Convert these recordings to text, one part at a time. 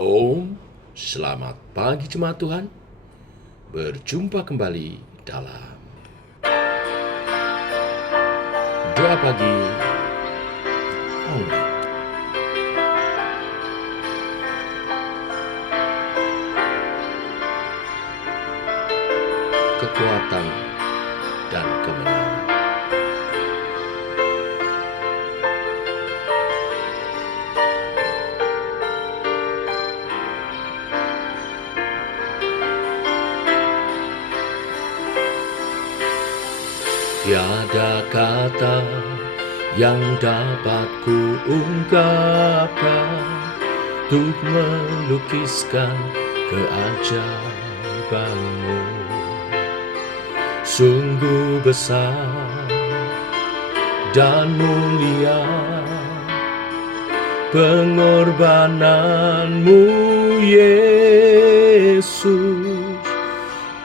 Om, selamat pagi jemaat Tuhan. Berjumpa kembali dalam doa pagi online. Kekuatan dan kemenangan. Tiada kata yang dapat kuungkapkan untuk melukiskan keajaibanmu. Sungguh besar dan mulia pengorbananmu, Yesus,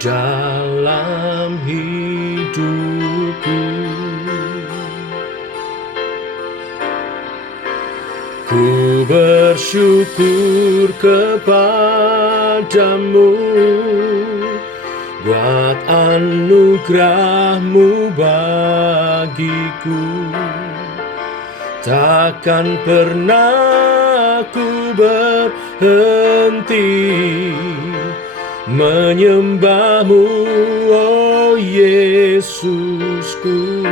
dalam hidupku. Ku bersyukur kepadamu buat anugerah-Mu bagiku. Takkan pernah ku berhenti menyembah-Mu, oh Yesusku.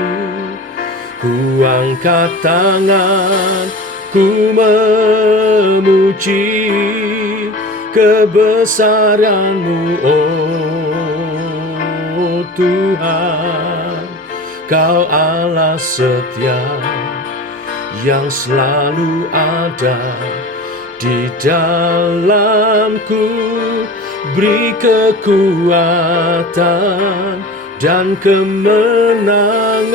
Ku angkat tangan, ku memuji kebesaran-Mu, oh Tuhan. Kau Allah setia yang selalu ada di dalamku. Beri kekuatan dan kemenangan.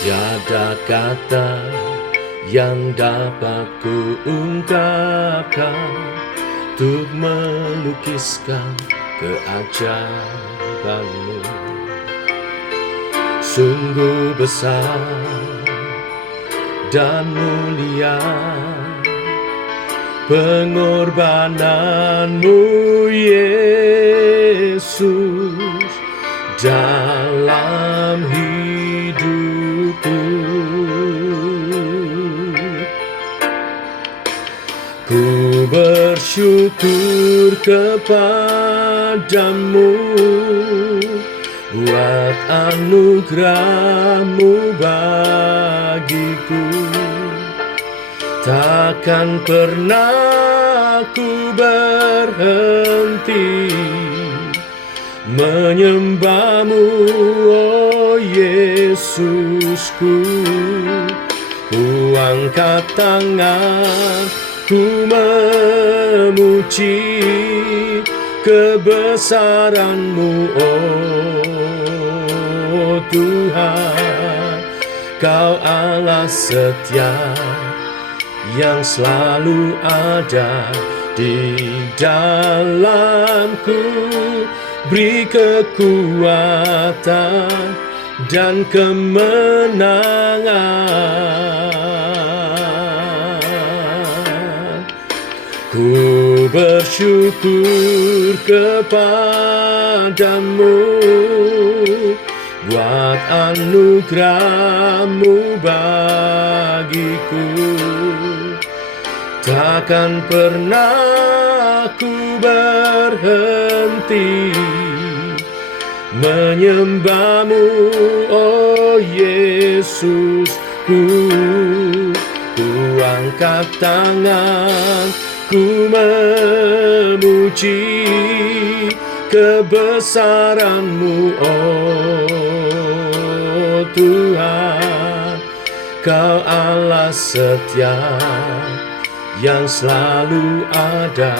Tiada kata yang dapat kuungkapkan untuk melukiskan keajaiban-Mu. Sungguh besar dan mulia pengorbanan-Mu, Yesus, dalam hidupku. Ku bersyukur kepadamu buat anugerah-Mu bagiku. Takkan pernah ku berhenti menyembah-Mu, oh Yesusku. Ku angkat tangan, ku memuji kebesaran-Mu, oh Tuhan. Kau Allah setia yang selalu ada di dalamku. Beri kekuatan dan kemenangan. Ku bersyukur kepadamu buat anugerah-Mu bagiku. Takkan pernah ku berhenti menyembah-Mu, oh Yesusku. Ku angkat tangan, ku memuji kebesaran-Mu, oh Tuhan. Kau Allah setia yang selalu ada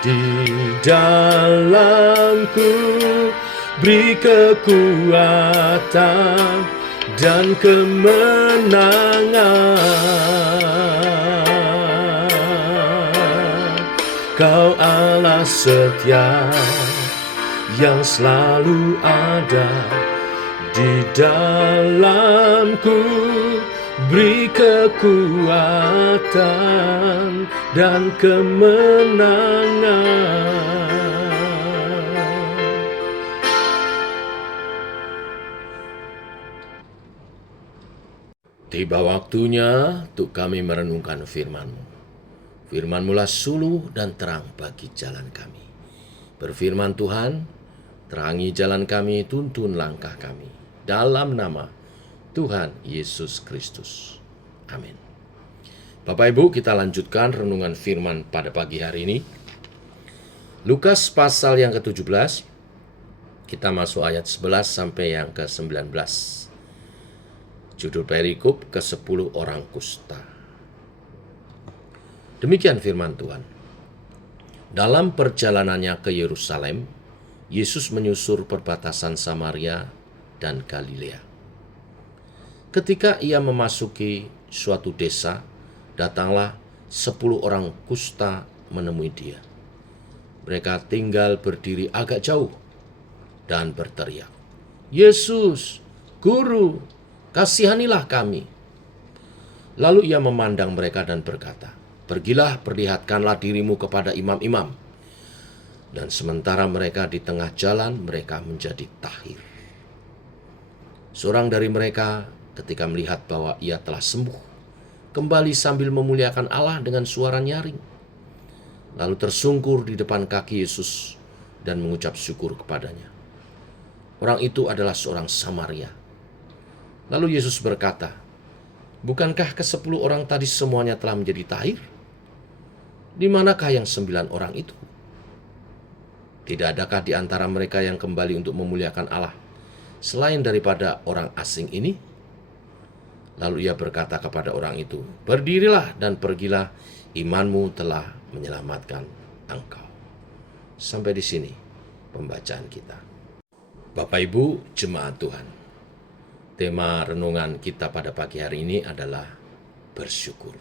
di dalamku. Beri kekuatan dan kemenangan. Kau Allah setia yang selalu ada di dalamku, beri kekuatan dan kemenangan. Tiba waktunya untuk kami merenungkan firman-Mu. Firman-Mu-lah suluh dan terang bagi jalan kami. Berfirman Tuhan, terangi jalan kami, tuntun langkah kami. Dalam nama Tuhan Yesus Kristus. Amin. Bapak Ibu, kita lanjutkan renungan firman pada pagi hari ini. Lukas pasal yang ke-17, kita masuk ayat 11 sampai yang ke-19. Judul perikop ke-10 orang kusta. Demikian firman Tuhan. Dalam perjalanannya ke Yerusalem, Yesus menyusur perbatasan Samaria dan Galilea. Ketika ia memasuki suatu desa, datanglah 10 orang kusta menemui dia. Mereka tinggal berdiri agak jauh dan berteriak, "Yesus, Guru, kasihanilah kami." Lalu ia memandang mereka dan berkata, "Pergilah, perlihatkanlah dirimu kepada imam-imam." Dan sementara mereka di tengah jalan, mereka menjadi tahir. Seorang dari mereka ketika melihat bahwa ia telah sembuh, kembali sambil memuliakan Allah dengan suara nyaring. Lalu tersungkur di depan kaki Yesus dan mengucap syukur kepadanya. Orang itu adalah seorang Samaria. Lalu Yesus berkata, "Bukankah ke-10 orang tadi semuanya telah menjadi tahir? Di manakah yang 9 orang itu? Tidak adakah di antara mereka yang kembali untuk memuliakan Allah selain daripada orang asing ini?" Lalu ia berkata kepada orang itu, "Berdirilah dan pergilah, imanmu telah menyelamatkan engkau." Sampai di sini pembacaan kita. Bapak Ibu jemaat Tuhan, tema renungan kita pada pagi hari ini adalah bersyukur.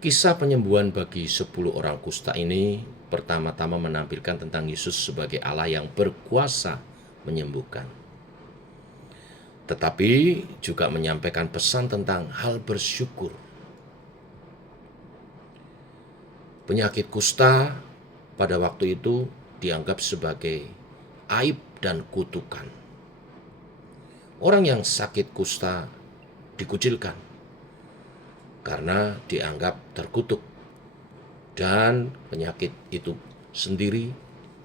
Kisah penyembuhan bagi 10 orang kusta ini pertama-tama menampilkan tentang Yesus sebagai Allah yang berkuasa menyembuhkan. Tetapi juga menyampaikan pesan tentang hal bersyukur. Penyakit kusta pada waktu itu dianggap sebagai aib dan kutukan. Orang yang sakit kusta dikucilkan karena dianggap terkutuk, dan penyakit itu sendiri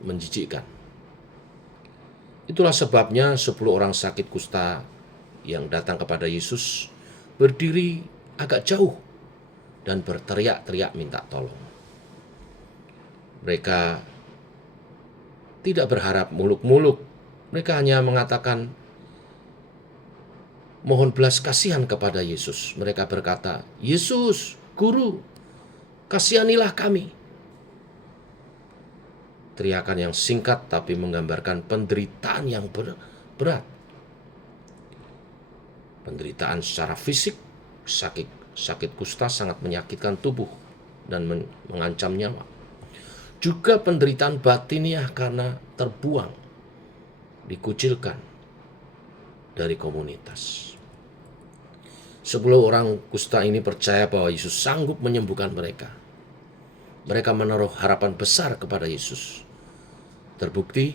menjijikkan. Itulah sebabnya 10 orang sakit kusta yang datang kepada Yesus berdiri agak jauh dan berteriak-teriak minta tolong. Mereka tidak berharap muluk-muluk. Mereka hanya mengatakan, mohon belas kasihan kepada Yesus. Mereka berkata, "Yesus, Guru, kasihanilah kami." Teriakan yang singkat tapi menggambarkan penderitaan yang berat. Penderitaan secara fisik, sakit kusta sangat menyakitkan tubuh dan mengancam nyawa. Juga penderitaan batiniah karena terbuang, dikucilkan dari komunitas. 10 orang kusta ini percaya bahwa Yesus sanggup menyembuhkan mereka. Mereka menaruh harapan besar kepada Yesus. Terbukti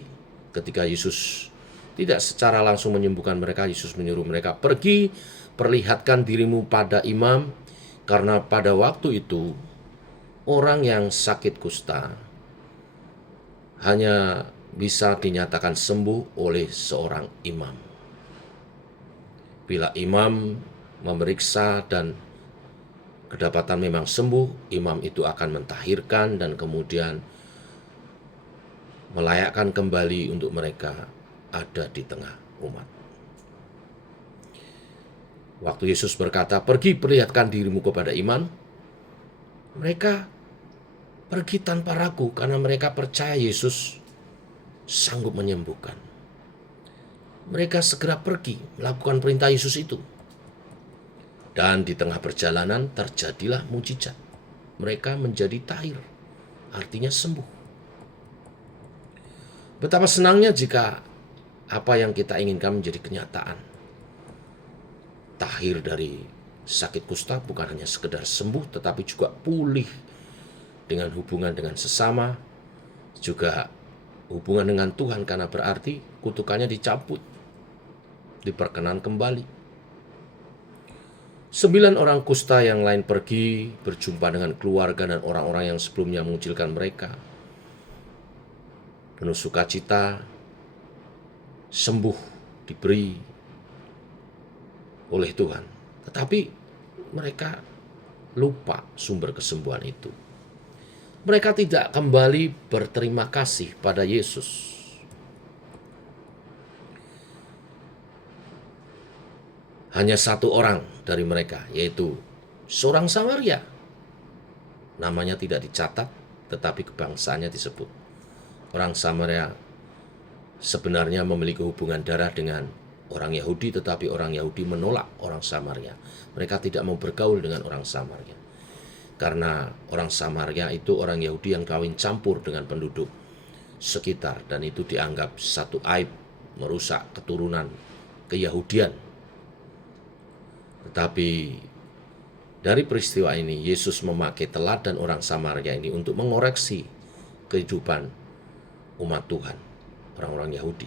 ketika Yesus tidak secara langsung menyembuhkan mereka, Yesus menyuruh mereka, "Pergi, perlihatkan dirimu pada imam," karena pada waktu itu orang yang sakit kusta hanya bisa dinyatakan sembuh oleh seorang imam. Bila imam memeriksa dan kedapatan memang sembuh, imam itu akan mentahirkan dan kemudian melayakkan kembali untuk mereka ada di tengah umat. Waktu Yesus berkata, "Pergi perlihatkan dirimu kepada imam," mereka pergi tanpa ragu karena mereka percaya Yesus sanggup menyembuhkan. Mereka segera pergi melakukan perintah Yesus itu. Dan di tengah perjalanan terjadilah mujizat. Mereka menjadi tahir, artinya sembuh. Betapa senangnya jika apa yang kita inginkan menjadi kenyataan. Tahir dari sakit kusta bukan hanya sekedar sembuh, tetapi juga pulih dengan hubungan dengan sesama, juga hubungan dengan Tuhan, karena berarti kutukannya dicabut, diperkenan kembali. 9 orang kusta yang lain pergi berjumpa dengan keluarga dan orang-orang yang sebelumnya mengucilkan mereka. Penuh sukacita, sembuh diberi oleh Tuhan. Tetapi mereka lupa sumber kesembuhan itu. Mereka tidak kembali berterima kasih pada Yesus. Hanya satu orang dari mereka, yaitu seorang Samaria. Namanya tidak dicatat, tetapi kebangsaannya disebut. Orang Samaria sebenarnya memiliki hubungan darah dengan orang Yahudi, tetapi orang Yahudi menolak orang Samaria. Mereka tidak mau bergaul dengan orang Samaria. Karena orang Samaria itu orang Yahudi yang kawin campur dengan penduduk sekitar, dan itu dianggap satu aib, merusak keturunan keyahudian. Tetapi dari peristiwa ini, Yesus memakai teladan orang Samaria ini untuk mengoreksi kehidupan umat Tuhan, orang-orang Yahudi.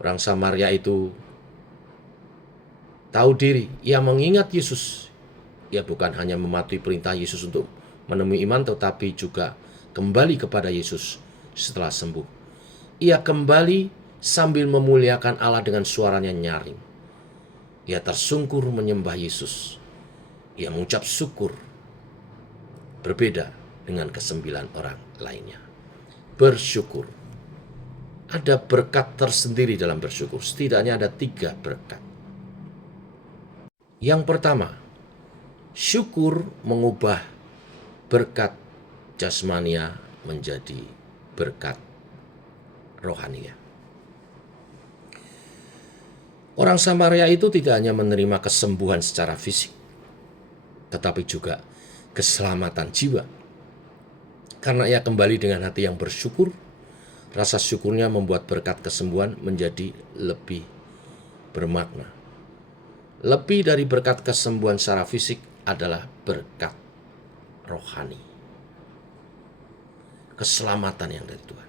Orang Samaria itu tahu diri, ia mengingat Yesus. Ia bukan hanya mematuhi perintah Yesus untuk menemui iman, tetapi juga kembali kepada Yesus setelah sembuh. Ia kembali sambil memuliakan Allah dengan suaranya nyaring. Ia tersungkur menyembah Yesus. Ia mengucap syukur. Berbeda dengan ke-9 orang lainnya. Bersyukur. Ada berkat tersendiri dalam bersyukur. Setidaknya ada 3 berkat. Yang pertama, syukur mengubah berkat jasmania menjadi berkat rohania. Orang Samaria itu tidak hanya menerima kesembuhan secara fisik, tetapi juga keselamatan jiwa. Karena ia kembali dengan hati yang bersyukur, rasa syukurnya membuat berkat kesembuhan menjadi lebih bermakna. Lebih dari berkat kesembuhan secara fisik adalah berkat rohani. Keselamatan yang dari Tuhan.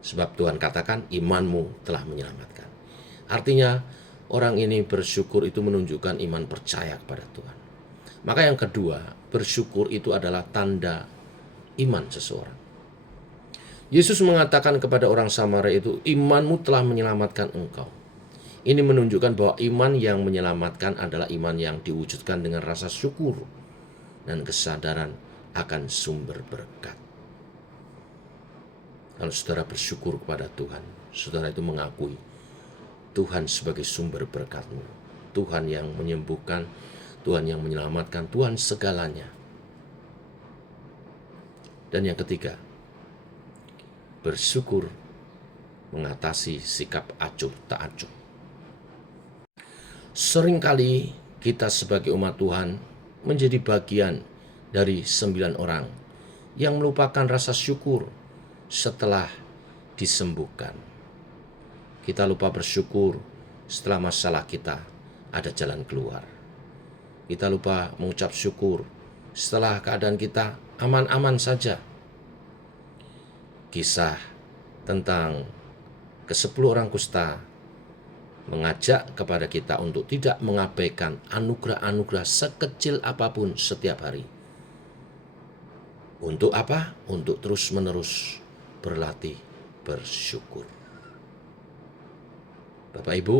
Sebab Tuhan katakan, imanmu telah menyelamatkan. Artinya orang ini bersyukur itu menunjukkan iman percaya kepada Tuhan. Maka yang kedua, bersyukur itu adalah tanda iman seseorang. Yesus mengatakan kepada orang Samaria itu, imanmu telah menyelamatkan engkau. Ini menunjukkan bahwa iman yang menyelamatkan adalah iman yang diwujudkan dengan rasa syukur dan kesadaran akan sumber berkat. Kalau saudara bersyukur kepada Tuhan, saudara itu mengakui Tuhan sebagai sumber berkat-Mu, Tuhan yang menyembuhkan, Tuhan yang menyelamatkan, Tuhan segalanya. Dan yang ketiga, bersyukur mengatasi sikap acuh tak acuh. Seringkali kita sebagai umat Tuhan menjadi bagian dari 9 orang yang melupakan rasa syukur setelah disembuhkan. Kita lupa bersyukur setelah masalah kita ada jalan keluar. Kita lupa mengucap syukur setelah keadaan kita aman-aman saja. Kisah tentang ke-10 orang kusta mengajak kepada kita untuk tidak mengabaikan anugerah-anugerah sekecil apapun setiap hari. Untuk apa? Untuk terus-menerus berlatih bersyukur. Bapak Ibu,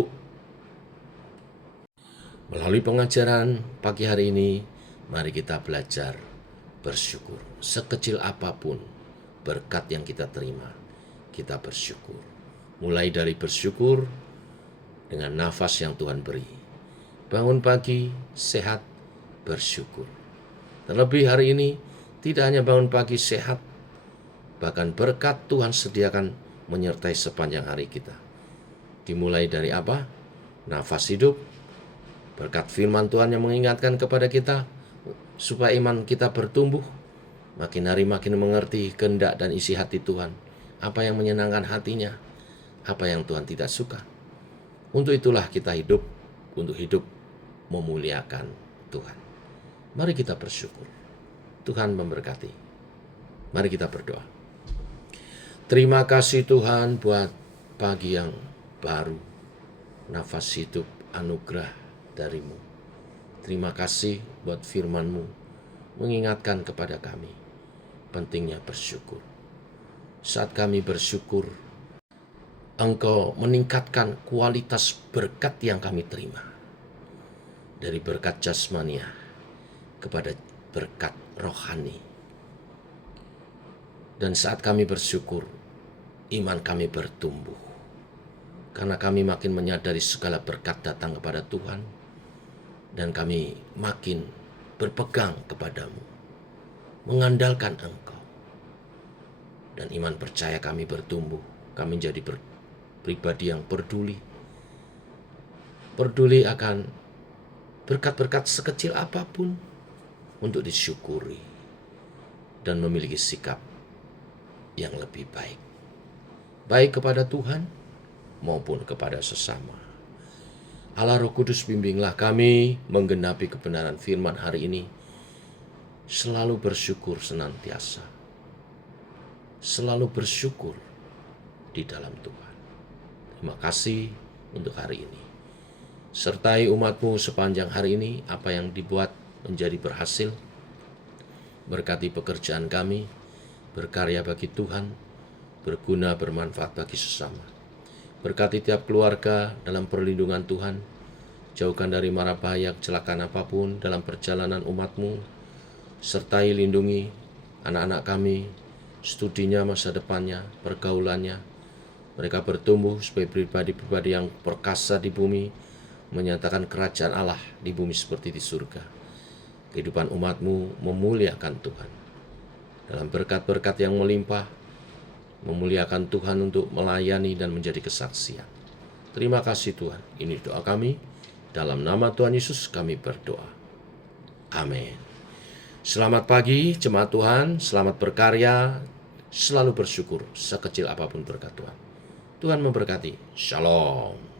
melalui pengajaran pagi hari ini, mari kita belajar bersyukur. Sekecil apapun berkat yang kita terima, kita bersyukur. Mulai dari bersyukur dengan nafas yang Tuhan beri. Bangun pagi, sehat, bersyukur. Terlebih hari ini, tidak hanya bangun pagi sehat, bahkan berkat Tuhan sediakan menyertai sepanjang hari kita. Dimulai dari apa? Nafas hidup, berkat firman Tuhan yang mengingatkan kepada kita supaya iman kita bertumbuh, makin hari makin mengerti kehendak dan isi hati Tuhan, apa yang menyenangkan hatinya, apa yang Tuhan tidak suka. Untuk itulah kita hidup, untuk hidup memuliakan Tuhan. Mari kita bersyukur. Tuhan memberkati. Mari kita berdoa. Terima kasih Tuhan buat pagi yang baru, nafas hidup anugerah darimu. Terima kasih buat firman-Mu mengingatkan kepada kami pentingnya bersyukur. Saat kami bersyukur, Engkau meningkatkan kualitas berkat yang kami terima. Dari berkat jasmania kepada berkat rohani. Dan saat kami bersyukur, iman kami bertumbuh. Karena kami makin menyadari segala berkat datang kepada Tuhan. Dan kami makin berpegang kepadamu. Mengandalkan Engkau. Dan iman percaya kami bertumbuh. Kami menjadi pribadi yang peduli. Peduli akan berkat-berkat sekecil apapun untuk disyukuri dan memiliki sikap yang lebih baik. Baik kepada Tuhan maupun kepada sesama. Allah Roh Kudus, bimbinglah kami menggenapi kebenaran firman hari ini. Selalu bersyukur senantiasa. Selalu bersyukur di dalam Tuhan. Terima kasih untuk hari ini. Sertai umat-Mu sepanjang hari ini, apa yang dibuat menjadi berhasil. Berkati pekerjaan kami, berkarya bagi Tuhan, berguna bermanfaat bagi sesama. Berkati tiap keluarga dalam perlindungan Tuhan, jauhkan dari mara bahaya kecelakaan apapun dalam perjalanan umat-Mu, sertai lindungi anak-anak kami, studinya, masa depannya, pergaulannya. Mereka bertumbuh sebagai pribadi-pribadi yang perkasa di bumi, menyatakan kerajaan Allah di bumi seperti di surga. Kehidupan umat-Mu memuliakan Tuhan. Dalam berkat-berkat yang melimpah, memuliakan Tuhan untuk melayani dan menjadi kesaksian. Terima kasih Tuhan. Ini doa kami. Dalam nama Tuhan Yesus kami berdoa. Amin. Selamat pagi jemaat Tuhan. Selamat berkarya. Selalu bersyukur sekecil apapun berkat Tuhan. Tuhan memberkati. Shalom.